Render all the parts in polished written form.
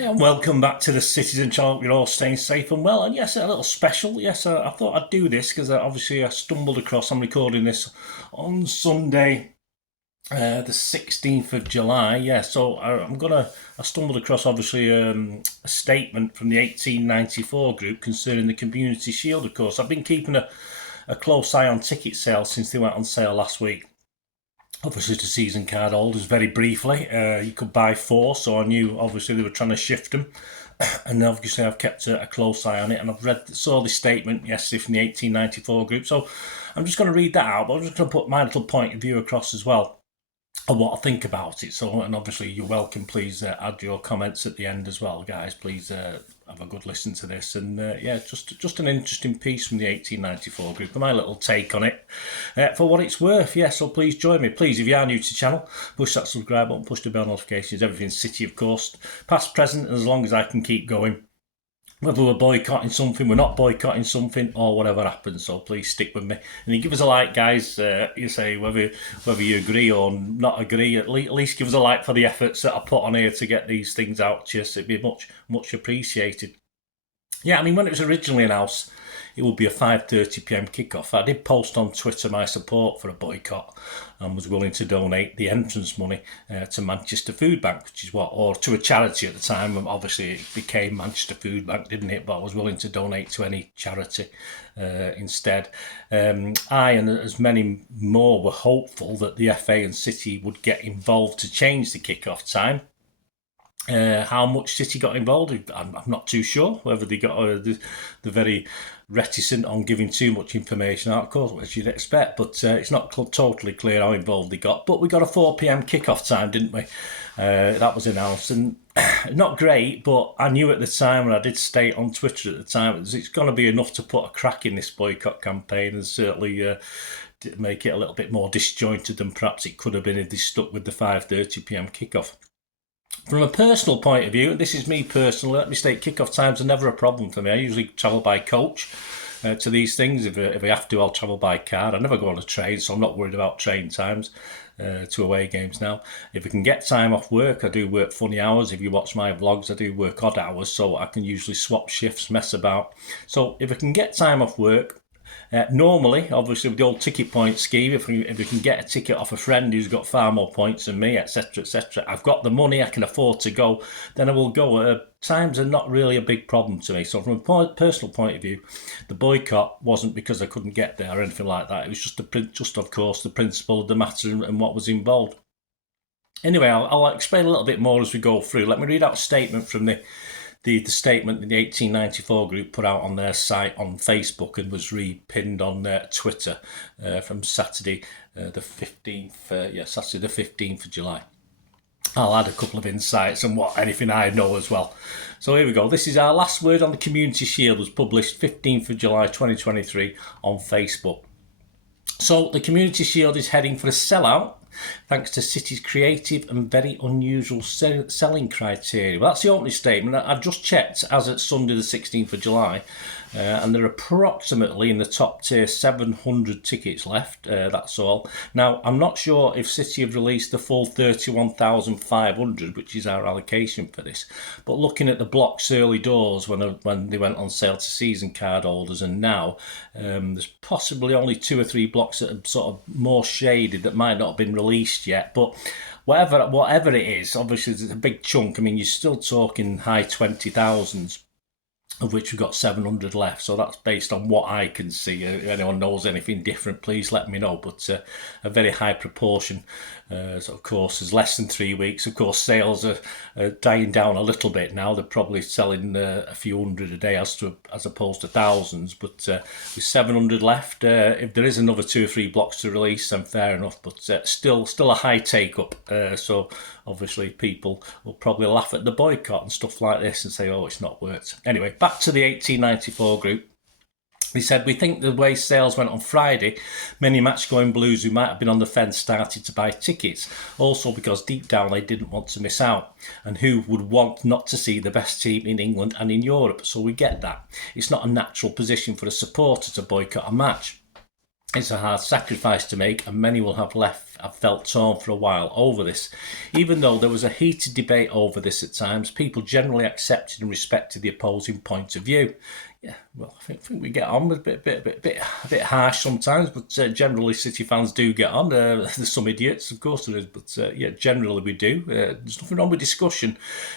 Hi and welcome back to the Citizen channel. You're all staying safe and well. And yes, a little special. Yes, I thought I'd do this because obviously I stumbled across, I'm recording this on Sunday, the 16th of July. Yeah, so I stumbled across obviously a statement from the 1894 group concerning the Community Shield, of course. I've been keeping a close eye on ticket sales since they went on sale last week. Obviously to season card holders, very briefly. You could buy 4, so I knew obviously they were trying to shift them. And obviously I've kept a close eye on it, and saw this statement yesterday from the 1894 group. So I'm just going to read that out, but I'm just going to put my little point of view across as well on what I think about it. So, and obviously you're welcome, please add your comments at the end as well, guys. Please have a good listen to this. And yeah, just an interesting piece from the 1894 group and my little take on it for what it's worth. Yeah, so please join me. Please, if you are new to the channel, push that subscribe button, push the bell notifications, everything City, of course, past, present, and as long as I can keep going. Whether we're boycotting something, we're not boycotting something, or whatever happens. So please stick with me. And you give us a like, guys. You say whether you agree or not agree, at least give us a like for the efforts that I put on here to get these things out to you. It'd be much appreciated. Yeah, I mean, when it was originally announced, it would be a 5:30 p.m. kickoff. I did post on Twitter my support for a boycott and was willing to donate the entrance money to Manchester Food Bank, or to a charity at the time. Obviously, it became Manchester Food Bank, didn't it? But I was willing to donate to any charity instead. I and as many more were hopeful that the FA and City would get involved to change the kickoff time. How much City got involved, I'm not too sure. Whether they got they're very reticent on giving too much information out, of course, as you'd expect. But it's not totally clear how involved they got. But we got a 4 p.m. kickoff time, didn't we? That was announced, and not great. But I knew at the time, and I did state on Twitter at the time, it's going to be enough to put a crack in this boycott campaign, and certainly make it a little bit more disjointed than perhaps it could have been if they stuck with the 5:30 p.m. kickoff. From a personal point of view, this is me personally, let me state, kickoff times are never a problem for me. I usually travel by coach to these things. If I have to, I'll travel by car. I never go on a train, so I'm not worried about train times to away games now. If I can get time off work, I do work funny hours. If you watch my vlogs, I do work odd hours, so I can usually swap shifts, mess about. So if I can get time off work, normally, obviously, with the old ticket point scheme, if we can get a ticket off a friend who's got far more points than me, etc., etc., I've got the money, I can afford to go, then I will go. Times are not really a big problem to me. So from a personal point of view, the boycott wasn't because I couldn't get there or anything like that. It was just of course, the principle of the matter and what was involved. Anyway, I'll explain a little bit more as we go through. Let me read out a statement from the statement that the 1894 group put out on their site on Facebook and was repinned on their Twitter from Saturday the 15th. Saturday the 15th of July. I'll add a couple of insights and anything I know as well. So here we go. This is our last word on the Community Shield. Was published 15th of July 2023 on Facebook. So the Community Shield is heading for a sellout, thanks to City's creative and very unusual selling criteria. Well, that's the opening statement. I've just checked as at Sunday the 16th of July, and there are approximately in the top tier 700 tickets left, that's all. Now, I'm not sure if City have released the full 31,500, which is our allocation for this, but looking at the blocks early doors when they went on sale to season card holders, and now there's possibly only 2 or 3 blocks that are sort of more shaded that might not have been released yet, but whatever it is, obviously it's a big chunk. I mean, you're still talking high 20,000s, of which we've got 700 left. So that's based on what I can see. If anyone knows anything different, please let me know. But a very high proportion. So of course, there's less than 3 weeks. Of course, sales are dying down a little bit now. They're probably selling a few hundred a day as opposed to thousands. But with 700 left, if there is another 2 or 3 blocks to release, then fair enough. But still a high take up. So obviously people will probably laugh at the boycott and stuff like this and say, oh, it's not worked. Anyway, back to the 1894 group. They said, we think the way sales went on Friday, many match-going Blues who might have been on the fence started to buy tickets. Also because deep down they didn't want to miss out. And who would want not to see the best team in England and in Europe? So we get that. It's not a natural position for a supporter to boycott a match. It's a hard sacrifice to make, and many will have left I've felt torn for a while over this. Even though there was a heated debate over this at times, people generally accepted and respected the opposing point of view. Yeah, well, I think we get on with a bit harsh sometimes, but generally City fans do get on. There's some idiots, of course there is, but yeah, generally we do. There's nothing wrong with discussion.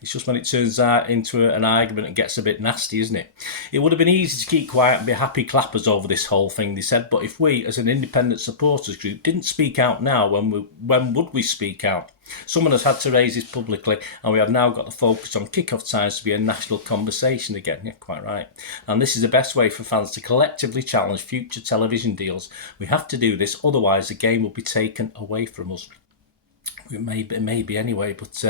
It's just when it turns out into an argument, it gets a bit nasty, isn't it? It would have been easy to keep quiet and be happy clappers over this whole thing, they said, but if we, as an independent supporters group, didn't speak out now, when would we speak out? Someone has had to raise this publicly, and we have now got the focus on kick-off times to be a national conversation again. Yeah, quite right. And this is the best way for fans to collectively challenge future television deals. We have to do this, otherwise the game will be taken away from us. It may be anyway, but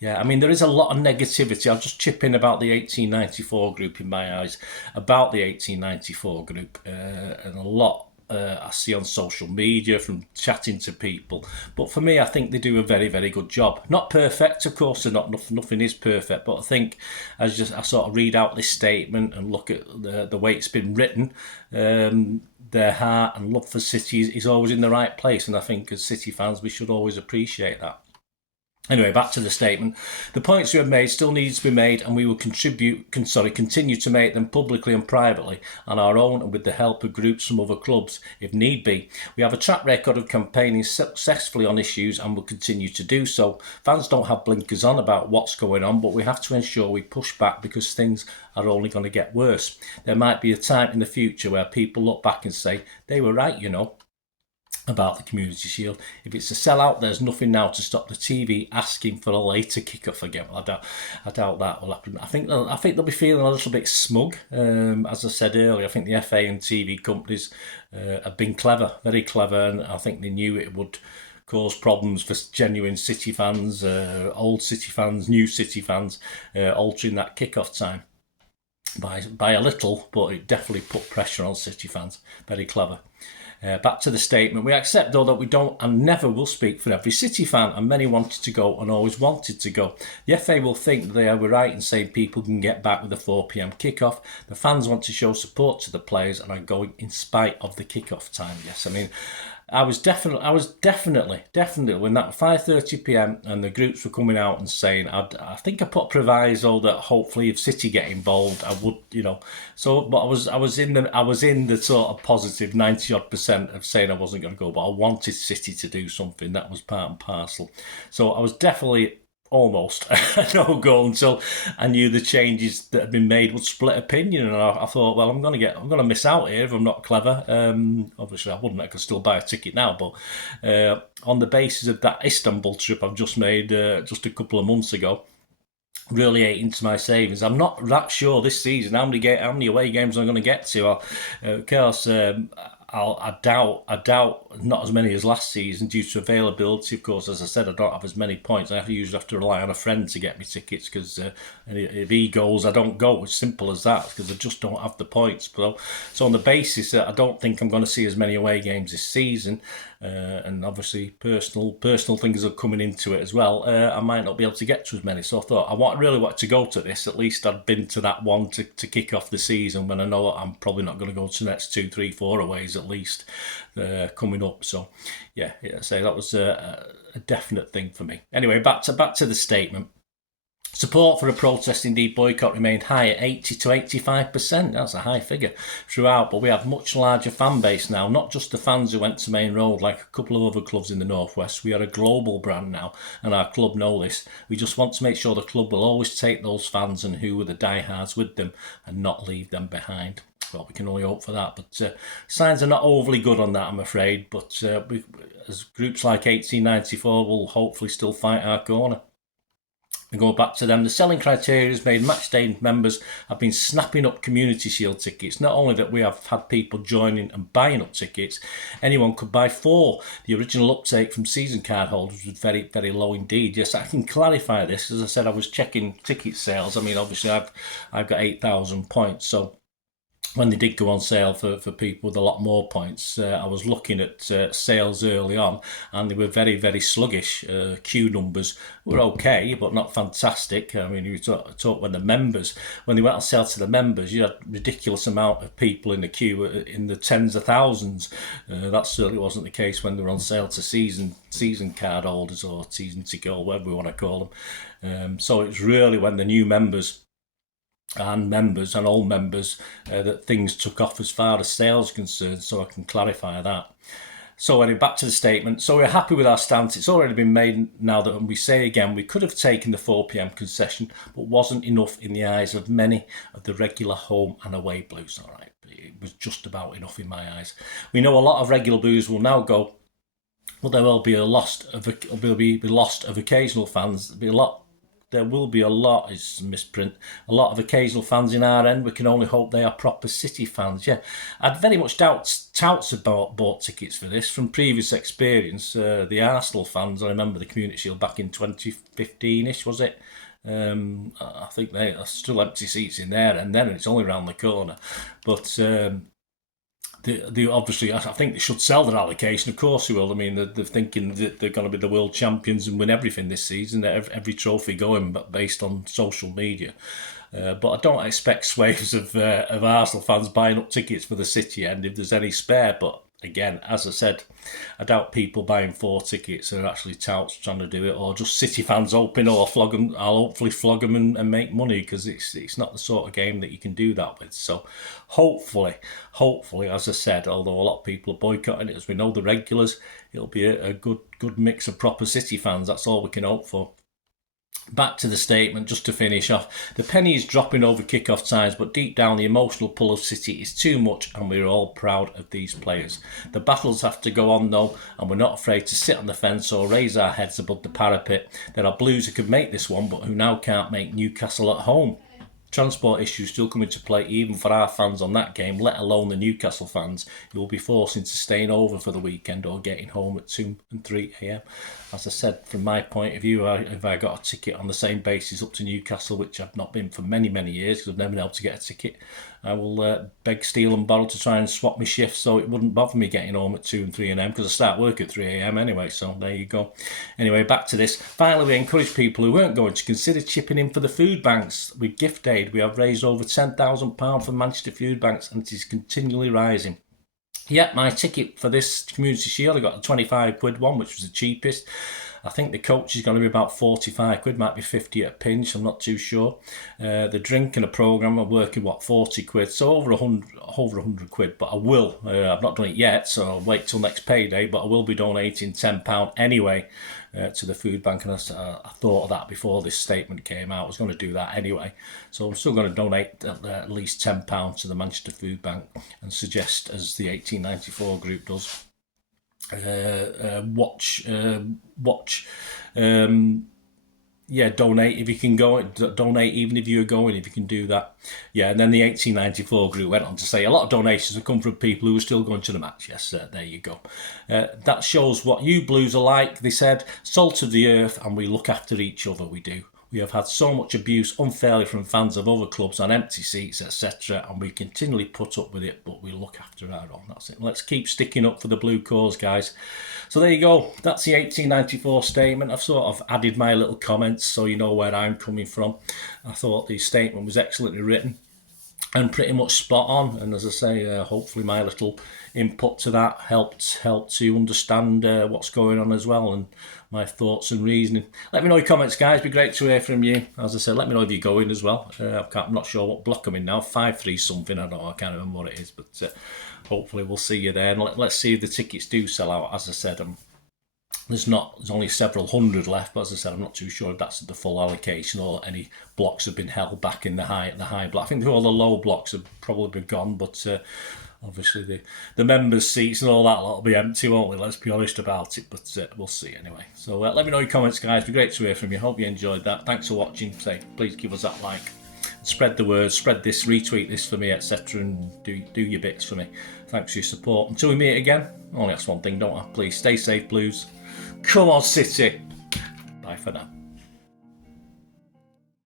yeah, I mean, there is a lot of negativity. I'll just chip in about the 1894 group in my eyes, about the 1894 group, and a lot I see on social media from chatting to people. But for me, I think they do a very, very good job. Not perfect, of course, they're not. Nothing is perfect. But I think I sort of read out this statement and look at the way it's been written, their heart and love for City is always in the right place. And I think as City fans, we should always appreciate that. Anyway, back to the statement. The points we have made still need to be made, and we will continue to make them publicly and privately on our own and with the help of groups from other clubs, if need be. We have a track record of campaigning successfully on issues and will continue to do so. Fans don't have blinkers on about what's going on, but we have to ensure we push back because things are only going to get worse. There might be a time in the future where people look back and say, they were right, about the Community Shield. If it's a sellout, there's nothing now to stop the TV asking for a later kickoff again. Well, I doubt that will happen. I think they'll be feeling a little bit smug. As I said earlier, I think the FA and TV companies have been clever, very clever, and I think they knew it would cause problems for genuine City fans, old City fans, new City fans, altering that kickoff time by a little, but it definitely put pressure on City fans. Very clever. Back to the statement. We accept, though, that we don't and never will speak for every City fan, and many wanted to go and always wanted to go. The FA will think that they were right in saying people can get back with a 4 p.m. kickoff. The fans want to show support to the players and are going in spite of the kickoff time. Yes, I mean, I was definitely when that 5:30 p.m. and the groups were coming out and saying, I think I put a proviso that hopefully if City get involved, I would, So, but I was in the sort of positive 90% of saying I wasn't going to go, but I wanted City to do something. That was part and parcel. So I was definitely almost a no-go until I knew the changes that had been made would split opinion, and I thought, well, I'm going to miss out here if I'm not clever. Obviously, I wouldn't. I could still buy a ticket now, but on the basis of that Istanbul trip I've just made just a couple of months ago, really ate into my savings. I'm not that sure this season how many away games I'm going to get to. Of course, I doubt not as many as last season due to availability. Of course, as I said, I don't have as many points. I usually have to rely on a friend to get me tickets because if he goes, I don't go. It's simple as that because I just don't have the points. So on the basis that I don't think I'm going to see as many away games this season, and obviously personal things are coming into it as well, I might not be able to get to as many. So I thought I really wanted to go to this. At least I'd been to that one to kick off the season when I know I'm probably not going to go to the next 2, 3, 4 aways at least coming up. So yeah, so that was a definite thing for me. Anyway, back to the statement. Support for a protest, indeed boycott, remained high at 80 to 85%. That's a high figure throughout, but we have much larger fan base now, not just the fans who went to Main Road like a couple of other clubs in the Northwest. We are a global brand now, and our club know this. We just want to make sure the club will always take those fans and who were the diehards with them and not leave them behind. Well, we can only hope for that, but signs are not overly good on that, I'm afraid. But as groups like 1894 will hopefully still fight our corner. We go back to them. The selling criteria has made matchday members have been snapping up Community Shield tickets. Not only that we have had people joining and buying up tickets, anyone could buy 4. The original uptake from season card holders was very, very low indeed. Yes, I can clarify this. As I said, I was checking ticket sales. I mean, obviously, I've got 8,000 points, so when they did go on sale for people with a lot more points, I was looking at sales early on, and they were very, very sluggish. Queue numbers were okay, but not fantastic. I mean, you talk when they went on sale to the members, you had ridiculous amount of people in the queue in the tens of thousands. That certainly wasn't the case when they were on sale to season card holders or season to go, whatever we want to call them. So it's really when the new members and old members that things took off as far as sales concerned, so I can clarify that. So anyway, back to the statement. So we're happy with our stance. It's already been made now that, and we say again, we could have taken the 4 p.m. concession, but wasn't enough in the eyes of many of the regular home and away Blues. All right, it was just about enough in my eyes. We know a lot of regular Blues will now go, well, there will be a loss of occasional fans. There will be a lot, is misprint, a lot of occasional fans in our end. We can only hope they are proper City fans. Yeah, I'd very much doubt touts have bought tickets for this from previous experience. The Arsenal fans, I remember the Community Shield back in 2015-ish, was it? I think they are still empty seats in there, and then it's only around the corner. But they obviously, I think they should sell their allocation. Of course they will. I mean, they're thinking that they're going to be the world champions and win everything this season, every trophy going, but based on social media. But I don't expect swaves of Arsenal fans buying up tickets for the City end if there's any spare. But again, as I said, I doubt people buying 4 tickets are actually touts trying to do it, or just City fans hoping, or flog them. I'll hopefully flog them and make money, because it's not the sort of game that you can do that with. So hopefully, as I said, although a lot of people are boycotting it, as we know, the regulars, it'll be a good mix of proper City fans. That's all we can hope for. Back to the statement, just to finish off. The penny is dropping over kickoff times, but deep down the emotional pull of City is too much, and we're all proud of these players. The battles have to go on though, and we're not afraid to sit on the fence or raise our heads above the parapet. There are Blues who could make this one, but who now can't make Newcastle at home. Transport issues still come into play even for our fans on that game, let alone the Newcastle fans who will be forced into staying over for the weekend or getting home at 2 and 3 a.m. As I said, from my point of view, if I got a ticket on the same basis up to Newcastle, which I've not been for many, many years because I've never been able to get a ticket, I will beg, steal and borrow to try and swap my shift so it wouldn't bother me getting home at 2 and 3 a.m. because I start work at 3 a.m. anyway, so there you go. Anyway, back to this. Finally, we encourage people who weren't going to consider chipping in for the food banks. With gift aid, we have raised over £10,000 for Manchester food banks, and it is continually rising. Yeah, my ticket for this Community Shield, I got a 25 quid one, which was the cheapest. I think the coach is going to be about 45 quid, might be 50 at a pinch, I'm not too sure. The drink and a programme are working, 40 quid, so over 100 quid, but I will. I've not done it yet, so I'll wait till next payday, but I will be donating £10 anyway to the food bank, and I thought of that before this statement came out. I was going to do that anyway, so I'm still going to donate at least £10 to the Manchester Food Bank, and suggest, as the 1894 group does, donate if you can go. Donate even if you're going, if you can do that. Yeah, and then the 1894 group went on to say a lot of donations have come from people who are still going to the match. Yes, there you go. That shows what you Blues are like. They said, salt of the earth, and we look after each other. We do. We have had so much abuse unfairly from fans of other clubs on empty seats, etc., and we continually put up with it, but we look after our own. That's it. Let's keep sticking up for the blue cause, guys. So there you go. That's the 1894 statement. I've sort of added my little comments so you know where I'm coming from. I thought the statement was excellently written and pretty much spot on, and as I say, hopefully my little input to that helped to understand what's going on as well, and my thoughts and reasoning. Let me know your comments, guys. It'd be great to hear from you. As I said, let me know if you're going as well. I'm not sure what block I'm in now, 5-3 something, I can't remember what it is, but hopefully we'll see you there, and let's see if the tickets do sell out. As I said, there's only several hundred left, but as I said, I'm not too sure if that's the full allocation or any blocks have been held back in the high block. I think all the low blocks have probably been gone, but obviously the members' seats and all that lot will be empty, won't they? Let's be honest about it, but we'll see anyway. So let me know your comments, guys. It'd be great to hear from you. Hope you enjoyed that. Thanks for watching. Please give us that like. Spread the word, spread this, retweet this for me, etc., and do your bits for me. Thanks for your support. Until we meet again, only that's one thing, don't I? Please stay safe, Blues. Come on, City. Bye for now.